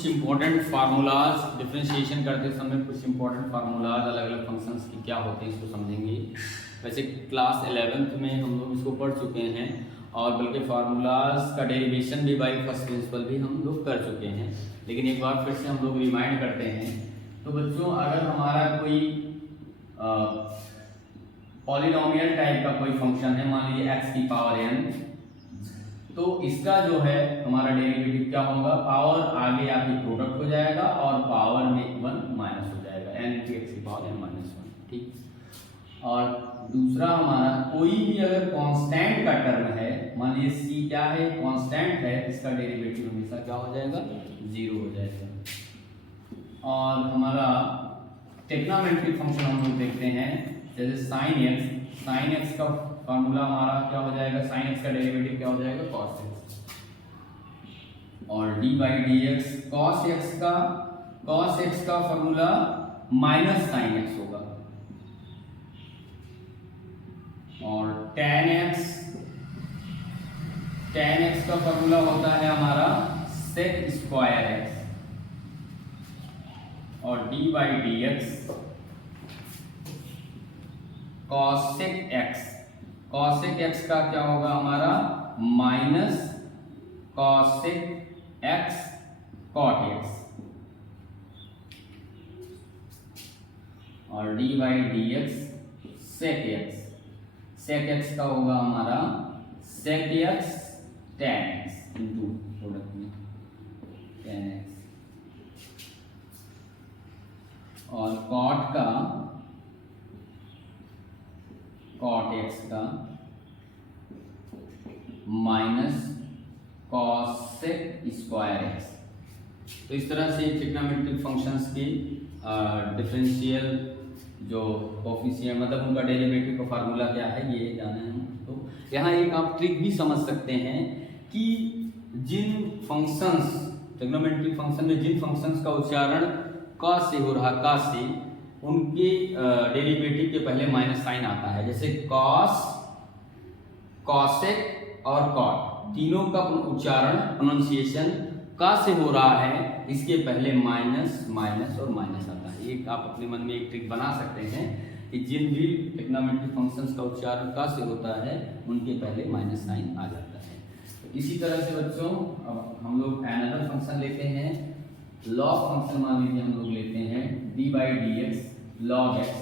कुछ important formulas differentiation करते समय कुछ इंपॉर्टेंट फार्मूलाज अलग अलग फंक्शंस की क्या होते हैं इसको समझेंगे। वैसे क्लास 11th में हम लोग इसको पढ़ चुके हैं और बल्कि फार्मूलाज का डेरिवेशन भी बाय फर्स्ट प्रिंसिपल भी हम लोग कर चुके हैं, लेकिन एक बार फिर से हम लोग रिमाइंड करते हैं। तो बच्चों अगर हमारा कोई पॉलिनोमियल टाइप का कोई फंक्शन है, मान लीजिए x की पावर n, तो इसका जो है हमारा डेरिवेटिव क्या होगा, पावर आगे आके प्रोडक्ट हो जाएगा और पावर में 1 माइनस हो जाएगा, n इंटू एक्स की पावर n माइनस 1। ठीक। और दूसरा हमारा कोई भी अगर कांस्टेंट का टर्म है, मान लीजिए c क्या है, कांस्टेंट है, इसका डेरिवेटिव हमेशा क्या हो जाएगा, 0 हो जाएगा। और हमारा ट्रिग्नोमेट्रिक फंक्शन हम लोग देखते हैं, जैसे साइन एक्स का फॉर्मूला हमारा क्या हो जाएगा, साइन एक्स का डेरिवेटिव क्या हो जाएगा, कॉस एक्स। और d by d x cos x का फॉर्मूला माइनस साइन एक्स होगा। और टेन एक्स का फॉर्मूला होता है हमारा सेक स्क्वायर एक्स। और d by d x cosec x का क्या होगा हमारा, minus cosec x cot x. और d by d x sec x का होगा हमारा sec x tan x into product में टेन एक्स। और कॉट एक्स का माइनस कॉसेक स्क्वायर एक्स। तो इस तरह से ट्रिग्नोमेट्रिक फंक्शंस की डिफरेंशियल जो कोफिशिएंट मतलब उनका डेरिवेटिव का फार्मूला क्या है ये जाने हम। तो यहाँ एक आप ट्रिक भी समझ सकते हैं कि जिन फंक्शंस ट्रिग्नोमेट्रिक फंक्शन में जिन फंक्शंस का उच्चारण का से हो रहा, का से, उनके डेरिवेटिव के पहले माइनस साइन आता है। जैसे कॉस, कॉसेक और कॉट, तीनों का उच्चारण प्रोनाउंसिएशन का से हो रहा है, इसके पहले माइनस माइनस और माइनस आता है। एक आप अपने मन में एक ट्रिक बना सकते हैं कि जिन भी ट्रिग्नोमेट्रिक फंक्शंस का उच्चारण का से होता है उनके पहले माइनस साइन आ जाता है। तो इसी तरह से बच्चों अब हम लोग अनदर फंक्शन लेते हैं, लॉग फंक्शन मान लीजिए हम लोग लेते हैं D by d x log x.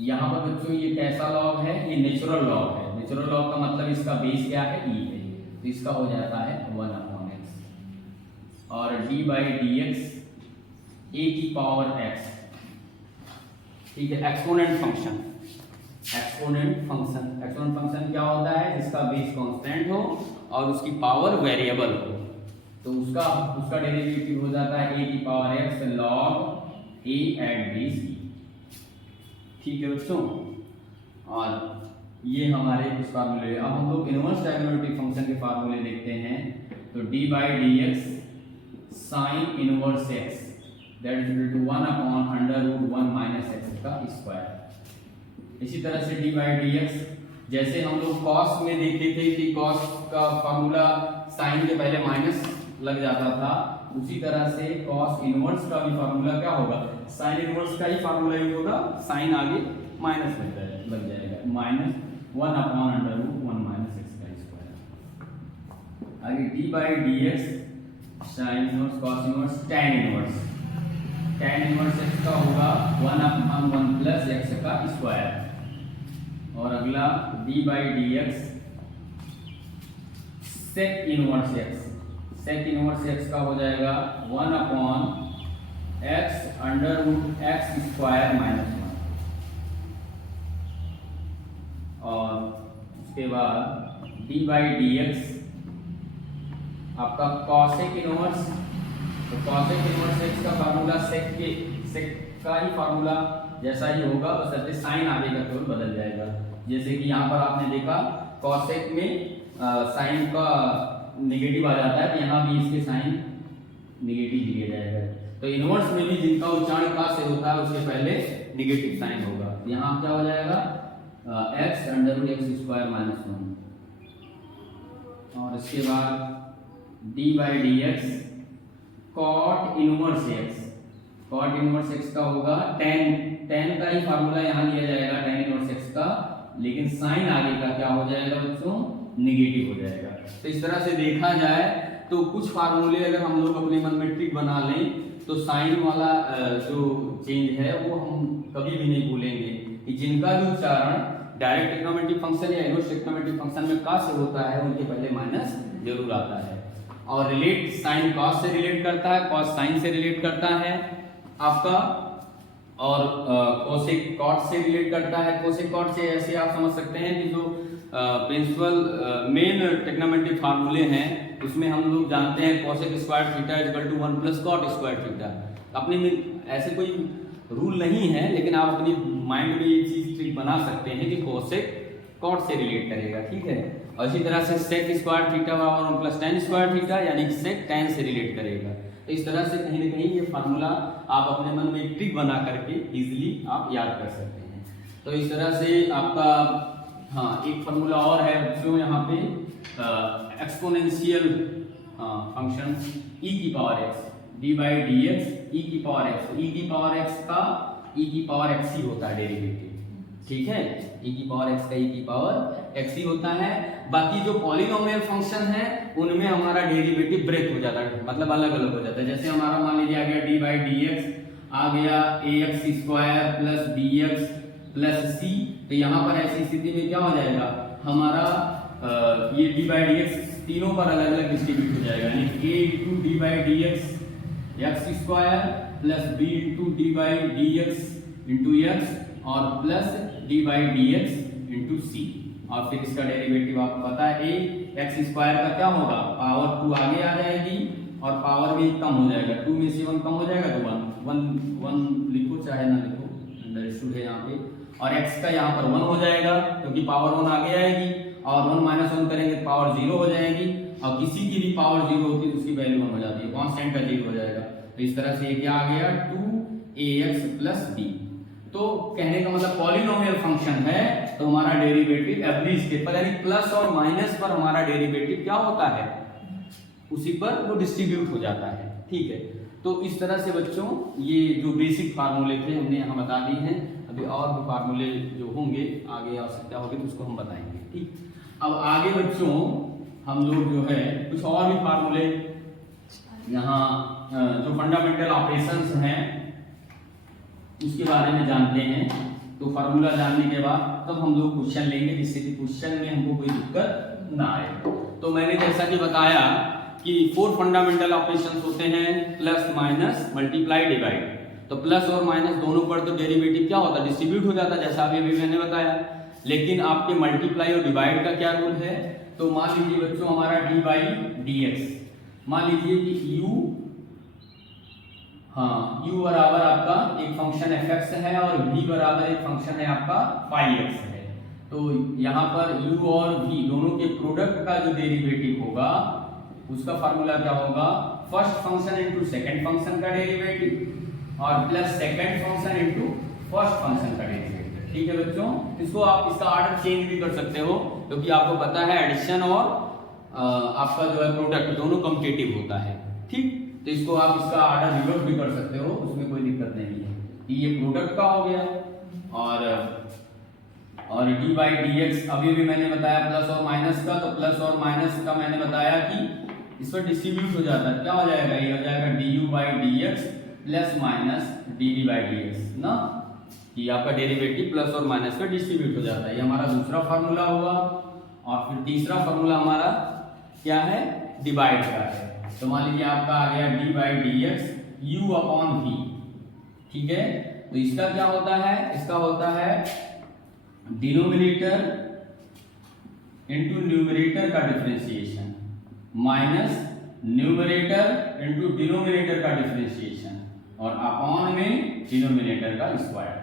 यहाँ पर बच्चों ये कैसा लॉग है, ये नेचुरल लॉग है। नेचुरल लॉग का मतलब इसका बेस क्या है, ई है, तो इसका हो जाता है 1/x। और डी बाई डी एक्स ए की पावर एक्स, ठीक है, एक्सपोनेंट फंक्शन। एक्सपोनेंट फंक्शन क्या होता है, जिसका बेस कांस्टेंट हो और उसकी पावर वेरिएबल हो, तो उसका डेरिवेटिव हो जाता है ए की पावर एक्स लॉग ए एट बी सी। ठीक है बच्चों। और ये हमारे कुछ फार्मूले। अब हम लोग इनवर्स ट्रिग्नोमेट्रिक फंक्शन के फार्मूले देखते हैं। तो d by d x sine inverse x that is equal to 1/√1 minus x का स्क्वायर। इसी तरह से डी बाई डी एक्स, जैसे हम लोग कॉस में देखते थे कि कॉस का फार्मूला साइन के पहले माइनस लग जाता था, उसी तरह से कॉस इनवर्स का भी फार्मूला क्या होगा, साइन इनवर्स का ही फार्मूला यूज होगा, साइन आगे माइनस लग जाएगा, माइनस 1/√1 माइनस एक्स का स्क्वायर। आगे d by d x sine inverse cos inverse tan inverse x का होगा 1/1 प्लस एक्स का स्क्वायर। और अगला d by d x sec inverse x का हो जाएगा 1/x स्क्वायर माइनस 1। और उसके बाद डी बाई डी एक्स आपका कॉसेक इनवर्स, तो कॉसेक इनवर्स एक्स का फार्मूला सेक का ही फार्मूला जैसा ही होगा, बस साइन आगे का केवल बदल जाएगा। जैसे कि यहाँ पर आपने देखा कॉसेक में साइन का नेगेटिव आ जाता है, तो यहाँ भी इसके साइन नेगेटिव दिया जाएगा। तो इनवर्स में भी जिनका उच्चारण का से होता है उसके पहले नेगेटिव साइन होगा। तो यहाँ क्या हो जाएगा, x√x स्क्वायर माइनस 1। और इसके बाद d by d x cot inverse x, cot inverse x का होगा tan का ही फार्मूला यहाँ लिया जाएगा tan इनवर्स एक्स का, लेकिन साइन आगे का क्या हो जाएगा बच्चों, निगेटिव हो जाएगा। तो इस तरह से देखा जाए तो कुछ फार्मूले अगर हम लोग अपने मन में ट्रिक बना लें तो साइन वाला जो चेंज है वो हम कभी भी नहीं भूलेंगे कि जिनका भी उच्चारण डायरेक्ट ट्रिग्नोमेट्रिक फंक्शन या इनवर्स ट्रिग्नोमेट्रिक फंक्शन में का से होता है उनके पहले माइनस जरूर आता है। और रिलेट साइन कॉस से रिलेट करता है, कॉस साइन से रिलेट करता है आपका, और कोसेक कॉट से रिलेट करता है। कोसेक कॉट से ऐसे आप समझ सकते हैं कि जो प्रिंसिपल मेन ट्रिग्नोमेट्रिक फार्मूले हैं उसमें हम लोग जानते हैं cosec square theta equal to 1 plus cot square theta. अपने में ऐसे कोई रूल नहीं है, लेकिन आप अपनी माइंड में ये चीज ट्रिक बना सकते हैं कि कोसेक कॉट से रिलेट करेगा, ठीक है। और इसी तरह से सेक स्क्वायर थीटा बराबर 1 प्लस tan स्क्वायर थीटा, यानी कि सेक tan से रिलेट करेगा। तो इस तरह से कहीं ना कहीं ये फार्मूला आप अपने मन में एक ट्रिक बना करके इजीली आप याद कर सकते हैं। तो इस तरह से आपका हाँ एक फार्मूला और है बच्चों यहाँ पे एक्सपोनेंशियल फंक्शन e की power x d by d x e की पावर x, e की पावर x का e की पावर x ही होता है डेरिवेटिव, ठीक है। e की पावर x का e की पावर x ही होता है। बाकी जो पॉलिनोमियल फंक्शन है उनमें हमारा डेरिवेटिव ब्रेक हो जाता है, मतलब अलग अलग हो जाता है। जैसे हमारा मान लीजिए आ गया d बाई डी एक्स, आ गया ax square plus bx plus c, तो यहाँ पर ऐसी स्थिति में क्या हो जाएगा हमारा ये d बाई डी एक्स तीनों पर अलग अलग डिस्ट्रीब्यूट हो जाएगा, यानी a into d by d x x square plus b into d by d x into x और plus d by d x into c. और फिर इसका डेरिवेटिव आपको पता है a एक्स स्क्वायर का क्या होगा, पावर 2 आगे आ जाएगी और पावर भी कम हो जाएगा, 2 में से 1 कम हो जाएगा तो 1 लिखो चाहे ना लिखो, अंडरस्टूड है यहाँ पे। और x का यहाँ पर 1 हो जाएगा क्योंकि पावर 1 आगे आएगी, और 1 माइनस 1 करेंगे तो पावर 0 हो जाएगी, और किसी की भी पावर 0 होती है तो उसकी वैल्यू 1 हो जाती है, कांस्टेंट का 0 हो जाएगा। तो इस तरह से ये क्या आ गया 2ax प्लस b। तो कहने का मतलब पॉलिनोमियल फंक्शन है तो हमारा डेरिवेटिव एवरी स्टेप पर यानी प्लस और माइनस पर हमारा डेरिवेटिव क्या होता है, उसी पर वो डिस्ट्रीब्यूट हो जाता है, ठीक है। तो इस तरह से बच्चों ये जो बेसिक फार्मूले थे हमने यहाँ बता दिए हैं। अभी और भी फार्मूले जो होंगे आगे आवश्यकता होगी तो उसको हम बताएंगे, ठीक। अब आगे बच्चों हम लोग जो है कुछ और भी फार्मूले यहाँ जो फंडामेंटल ऑपरेशंस हैं उसके बारे में जानते हैं। तो फार्मूला जानने के बाद तब हम लोग क्वेश्चन लेंगे, जिससे कि क्वेश्चन में हमको कोई दिक्कत ना आए। तो मैंने जैसा कि बताया कि 4 फंडामेंटल ऑपरेशंस होते हैं, प्लस माइनस मल्टीप्लाई डिवाइड। तो प्लस और माइनस दोनों पर तो डेरिवेटिव क्या होता है, डिस्ट्रीब्यूट हो जाता है, जैसा अभी मैंने बताया। लेकिन आपके मल्टीप्लाई और डिवाइड का क्या रूल है, तो मान लीजिए बच्चों हमारा डी बाई डी एक्स, मान लीजिए कि u बराबर आपका एक फंक्शन fx है और v बराबर एक फंक्शन है आपका फाई x है। तो यहाँ पर u और v दोनों के प्रोडक्ट का जो डेरिवेटिव होगा उसका फार्मूला क्या होगा, first function into second function का डेरिवेटिव और plus second function into first function का डेरिवेटिव, ठीक है बच्चों। इसको आप इसका ऑर्डर चेंज भी कर सकते हो क्योंकि आपको पता है एडिशन और आपका जो है प्रोडक्ट दोनों कम्पिटिटिव होता है, ठीक। तो इसको आप इसका ऑर्डर रिवर्स भी कर सकते हो, उसमें कोई दिक्कत नहीं है। ये प्रोडक्ट का हो गया और डी बाई डी एक्स अभी भी मैंने बताया प्लस और माइनस का, तो प्लस और माइनस का मैंने बताया कि इस पर डिस्ट्रीब्यूट हो जाता है, क्या हो जाएगा, ये हो जाएगा D you by d x plus minus D D by d x ना, कि आपका डेरिवेटिव प्लस और माइनस का डिस्ट्रीब्यूट हो जाता है। ये हमारा दूसरा फार्मूला हुआ। और फिर तीसरा फार्मूला हमारा क्या है, डिवाइड का है। तो मान लीजिए आपका आ गया d by d x u upon v, ठीक है। तो इसका क्या होता है, इसका होता है डिनोमिनेटर इंटू न्यूमरेटर का differentiation minus numerator into denominator का डिफरेंशिएशन और अपॉन में डिनोमिनेटर का स्क्वायर,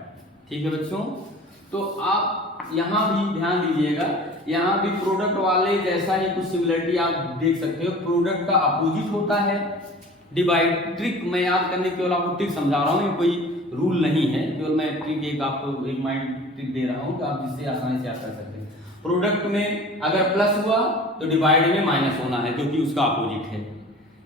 ठीक है बच्चों। तो आप यहाँ भी ध्यान दीजिएगा, यहाँ भी प्रोडक्ट वाले जैसा ही कुछ सिमिलरिटी आप देख सकते हो, प्रोडक्ट का अपोजिट होता है डिवाइड। ट्रिक मैं याद करने केवल आपको ट्रिक समझा रहा हूँ, कोई रूल नहीं है, केवल मैं ट्रिक एक आपको एक माइंड ट्रिक दे रहा हूँ कि आप जिससे आसानी से याद कर सकते हैं। प्रोडक्ट में अगर प्लस हुआ तो डिवाइड में माइनस होना है क्योंकि उसका अपोजिट है।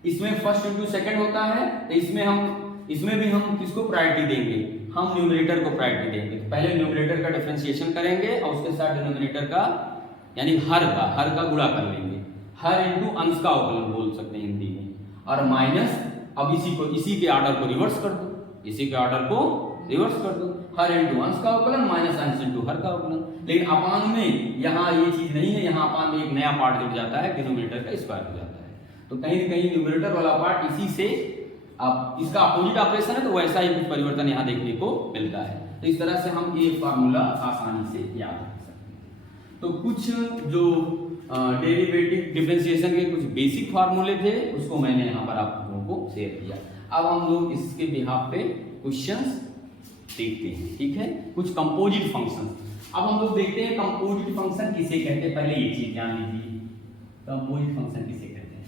इसमें फर्स्ट इंटू सेकंड होता है, तो इसमें भी हम किसको प्रायोरिटी देंगे, हम न्यूमरेटर को प्रायोरिटी देंगे। तो पहले न्यूमरेटर का डिफरेंशिएशन करेंगे और उसके साथ डिनोमिनेटर का यानी हर का गुणा कर लेंगे। हर इंटू अंश का अवकलन बोल सकते हैं हिंदी में, और माइनस अब इसी के ऑर्डर को रिवर्स कर दो, इसी के ऑर्डर को रिवर्स कर दो, हर इंटू अंश का अवकलन माइनस अंश इंटू हर का अवकलन। लेकिन अपान में यहाँ ये चीज नहीं है, यहाँ अपान में एक नया पार्ट जुड़ जाता है, डिनोमिनेटर का स्क्वायर हो जाता है। तो कहीं न कहीं न्यूमरेटर वाला पार्ट इसी से अब इसका अपोजिट ऑपरेशन है, तो वैसा ही कुछ परिवर्तन यहाँ देखने को मिलता है। तो इस तरह से हम ये फार्मूला आसानी से याद रख सकते हैं। तो कुछ जो डेरिवेटिव डिफरेंशिएशन के कुछ बेसिक फार्मूले थे उसको मैंने यहाँ पर आप लोगों को शेयर किया। अब हम लोग इसके बिहाफ पे क्वेश्चंस देखते हैं, ठीक है। कुछ कंपोजिट फंक्शन, अब हम लोग देखते हैं कंपोजिट फंक्शन किसे कहते हैं। पहले ये चीज जान लीजिए, कंपोजिट फंक्शन किसे कहते हैं।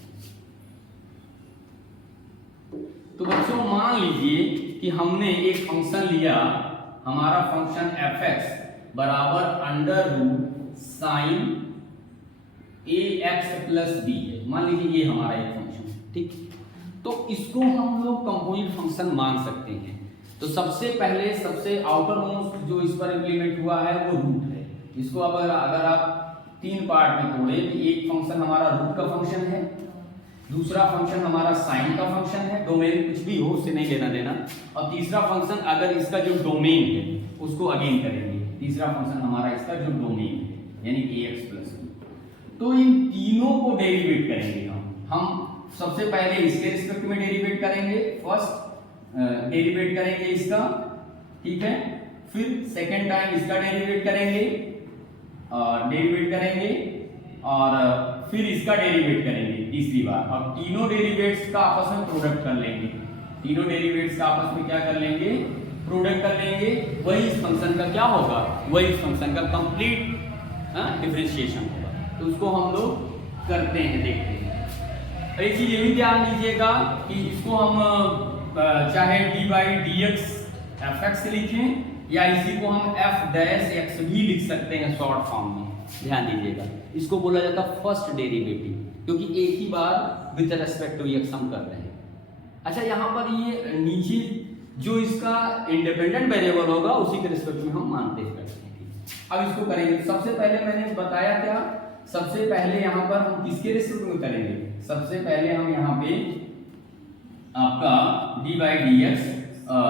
तो बच्चों मान लीजिए कि हमने एक फंक्शन लिया, हमारा फंक्शन f(x) बराबर under root sine ax plus b है। मान लीजिए ये हमारा एक फंक्शन, ठीक। तो इसको हम लोग कंपोजिट फंक्शन मान सकते हैं। तो सबसे पहले सबसे आउटर मोस्ट जो इस पर इंप्लीमेंट हुआ है वो रूट है। इसको अगर आप तीन पार्ट में तोड़े, तो एक फंक्शन हमारा रूट का फंक्शन है, दूसरा फंक्शन हमारा साइन का फंक्शन है, डोमेन कुछ भी हो उससे नहीं लेना देना, और तीसरा फंक्शन अगर इसका जो डोमेन है उसको अगेन करेंगे। तीसरा फंक्शन हमारा इसका जो डोमेन है यानी ax प्लस b। तो इन तीनों को डेरिवेट करेंगे हम सबसे पहले इसके रिस्पेक्ट में डेरिवेट करेंगे, फर्स्ट डेरिवेट करेंगे इसका, ठीक है। फिर सेकेंड टाइम इसका डेरिवेट करेंगे और फिर इसका डेरिवेट करेंगे तीसरी बार, और तीनों डेरिवेट्स का आपस में प्रोडक्ट कर लेंगे। तीनों डेरिवेट्स का आपस में क्या कर लेंगे, प्रोडक्ट कर लेंगे। वही इस फंक्शन का क्या होगा, वही इस फंक्शन का कंप्लीट डिफरेंशिएशन होगा। तो उसको हम लोग करते हैं, देखते हैं। एक चीज ये भी ध्यान दीजिएगा कि इसको हम चाहे D by d x F x लिखें या इसी को हम एफ डैश एक्स भी लिख सकते हैं शॉर्ट फॉर्म में। ध्यान दीजिएगा, इसको बोला जाता है फर्स्ट डेरिवेटिव, क्योंकि एक ही बार विद रेस्पेक्ट टू एक्स हम कर रहे हैं। अच्छा, यहाँ पर ये नीचे जो इसका इंडिपेंडेंट वेरिएबल होगा उसी के रिस्पेक्ट में हम मानते हैं। अब इसको करेंगे। सबसे पहले मैंने बताया क्या, सबसे पहले यहाँ पर हम किसके रिस्पेक्ट में करेंगे, सबसे पहले हम यहाँ पे आपका d by d x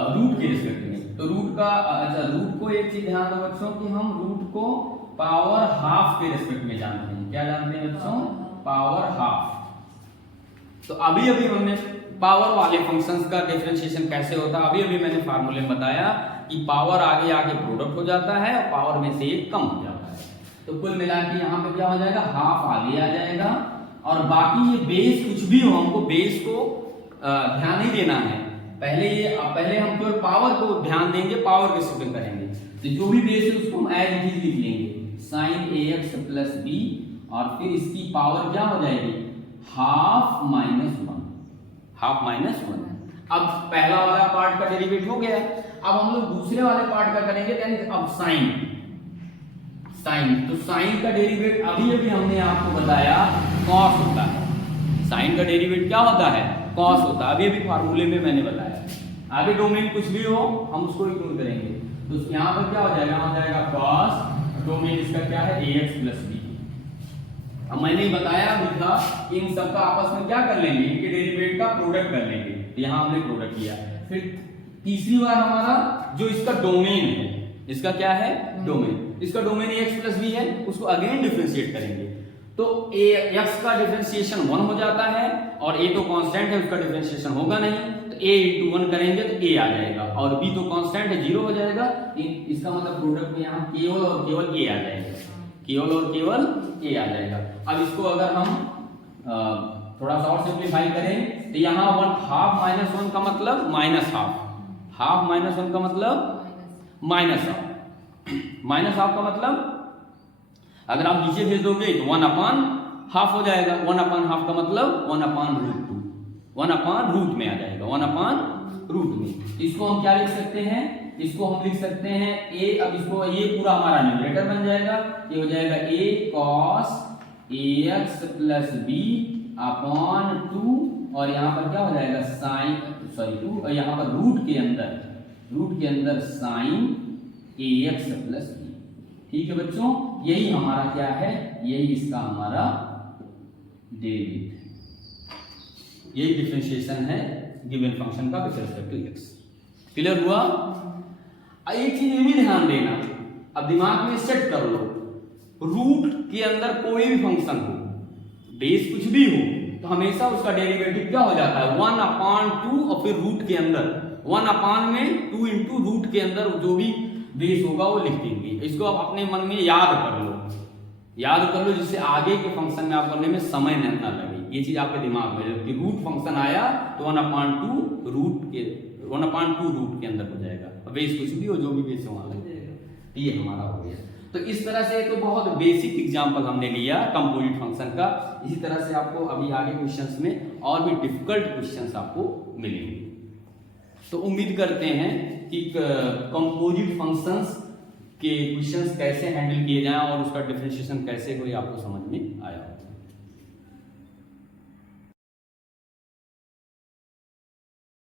root के रिस्पेक्ट में। तो रूट का अच्छा, रूट को एक चीज ध्यान दो बच्चों कि हम रूट को पावर हाफ के रिस्पेक्ट में जानते हैं। क्या जानते हैं बच्चों, पावर हाफ। तो अभी हमने पावर वाले फंक्शंस का डिफरेंशिएशन कैसे होता है अभी मैंने फार्मूले में बताया कि पावर आगे आके प्रोडक्ट हो जाता है और पावर में से एक कम हो जाता है। तो कुल मिला के यहाँ पे क्या हो जाएगा, हाफ आगे आ जाएगा, और बाकी ये बेस कुछ भी हो हमको बेस को ध्यान नहीं देना है। पहले हम केवल पावर को ध्यान देंगे, पावर के सूत्र करेंगे। तो जो भी बेस है उसको हम एज इट इज लिख लेंगे, साइन ax प्लस b, और फिर इसकी पावर क्या हो जाएगी, हाफ माइनस वन। अब पहला वाला पार्ट का डेरिवेट हो गया। अब हम लोग दूसरे वाले पार्ट का करेंगे, यानी अब साइन। तो साइन का डेरिवेट अभी हमने आपको बताया कॉस होता है। साइन का डेरिवेट क्या होता है, कॉस होता है। अभी फार्मूले में मैंने बताया। आगे डोमेन कुछ भी हो हम उसको इग्नोर करेंगे। तो यहाँ पर क्या हो जाएगा, कॉस, डोमेन इसका क्या है ax प्लस b। अब मैंने बताया था इन सबका आपस में क्या कर लेंगे, इनके डेरिवेट का प्रोडक्ट कर लेंगे। तो यहाँ हमने प्रोडक्ट किया। फिर तीसरी बार हमारा जो इसका डोमेन है, इसका क्या है डोमेन, इसका डोमेन ax प्लस b है, उसको अगेन डिफरेंशिएट करेंगे। तो x का डिफरेंशिएशन 1 हो जाता है, और a तो कांस्टेंट है उसका डिफरेंशिएशन होगा नहीं, तो a इंटू 1 करेंगे तो a आ जाएगा, और b तो कांस्टेंट है 0 हो जाएगा। इसका मतलब प्रोडक्ट में यहाँ केवल और केवल a आ जाएगा, केवल और केवल a आ जाएगा। अब इसको अगर हम थोड़ा सा और सिंप्लीफाई करें तो यहाँ हाफ माइनस 1 का मतलब माइनस हाफ माइनस 1 का मतलब माइनस हाफ का मतलब अगर आप नीचे भेज दोगे तो 1 अपान हाफ हो जाएगा। 1 अपान हाफ का मतलब 1 अपान रूट 2, 1 अपान रूट में आ जाएगा, 1 अपान रूट में। इसको हम क्या लिख सकते हैं, इसको हम लिख सकते हैं a। अब इसको ये पूरा हमारा न्यूमरेटर बन जाएगा, ये हो जाएगा a cos ax plus b upon 2 और यहाँ पर क्या हो जाएगा साइन, सॉरी 2, यहाँ पर रूट के अंदर साइन ax प्लस b। ठीक है बच्चों, यही हमारा क्या है, यही इसका हमारा डेरिवेटिव, यही डिफरेंशिएशन है गिवन फंक्शन का with respect to x। Clear हुआ? एक चीज ये भी ध्यान देना, अब दिमाग में सेट कर लो, रूट के अंदर कोई भी फंक्शन हो, बेस कुछ भी हो, तो हमेशा उसका डेरिवेटिव क्या हो जाता है 1/2 और फिर रूट के अंदर 1 में 2 इंटू रूट के अंदर जो भी बेस होगा वो लिख देंगे। इसको आप अपने मन में याद कर लो जिससे आगे के फंक्शन में आप करने में समय न लगे। ये चीज आपके दिमाग में कि रूट फंक्शन आया तो 1/2 रूट के अंदर हो जाएगा, बेस कुछ भी हो, जो भी बेस हो वहां लग जाएगा। ये हमारा हो गया। तो इस तरह से तो बहुत बेसिक एग्जांपल हमने लिया कंपोजिट फंक्शन का। इसी तरह से आपको अभी आगे क्वेश्चंस में और भी डिफिकल्ट क्वेश्चंस आपको मिलेंगे। तो उम्मीद करते हैं कि कंपोजिट फंक्शंस के क्वेश्चंस कैसे हैंडल किए जाएं और उसका डिफरेंशिएशन कैसे हो, आपको समझ में आया हो।